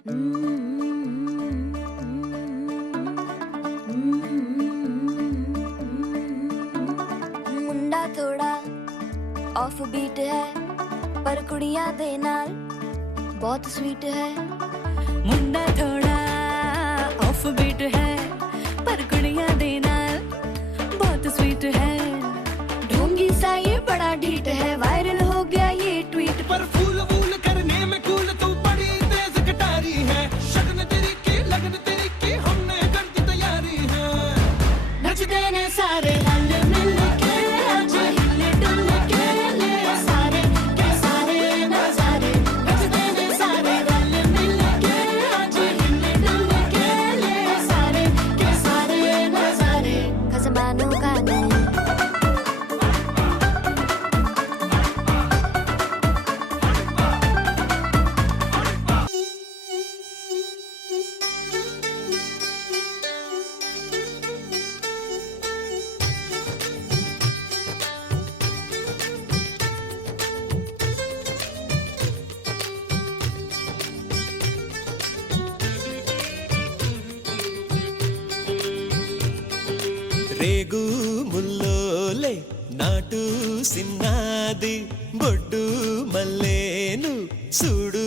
मुंडा थोड़ा off beat है पर कुड़ियां दे नाल बहुत स्वीट है। मुंडा थोड़ा ऑफ बीट है पर कुड़ियां दे नाल बहुत स्वीट है। ढोंगी सा ये बड़ा ढीठ है, वायरल हो गया ये ट्वीट। पर फूल वूल करने में कूल तू बड़ी तेज कटारी है। शगन तेरी की लगन तेरी की हमने कर दी तैयारी है। नचते ने सारे रल मिल के आज हिले डुल के ले सारे के सारे नजारे। नचते ने सारे रल मिल के आज हिले डुल के ले सारे के सारे नजारे। खसमानो का नहीं రేగు ముల్లోలే నాటు సిన్నాది బొడ్డు మల్లేను చూడు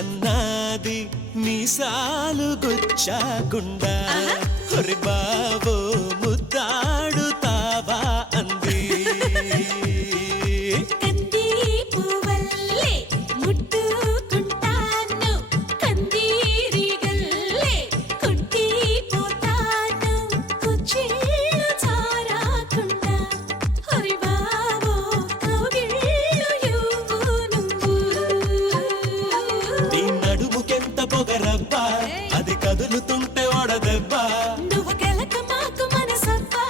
అన్నాది మీసాలు గుచ్చాకుండా హొరి బావో ముద్దాడుతావా అంది కంది పువ్వల్లే ముట్టుకుంటాను కందీరి గల్లే కుట్టి పోతాను కుచ్చిళ్ళు చారాకుండా హరి బావో కౌగిళ్ళు ఇవ్వు నువ్వు. నీ నడుముకెంత పొగరబ్బా అది కదులుతుంటే ఓడదెబ్బా. నువ్వు గెలక మాకు మనసబ్బా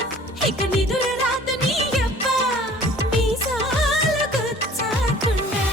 ఇక నిదుర రాదు నీ అబ్బా మీసాలు గుచ్చాకుండా.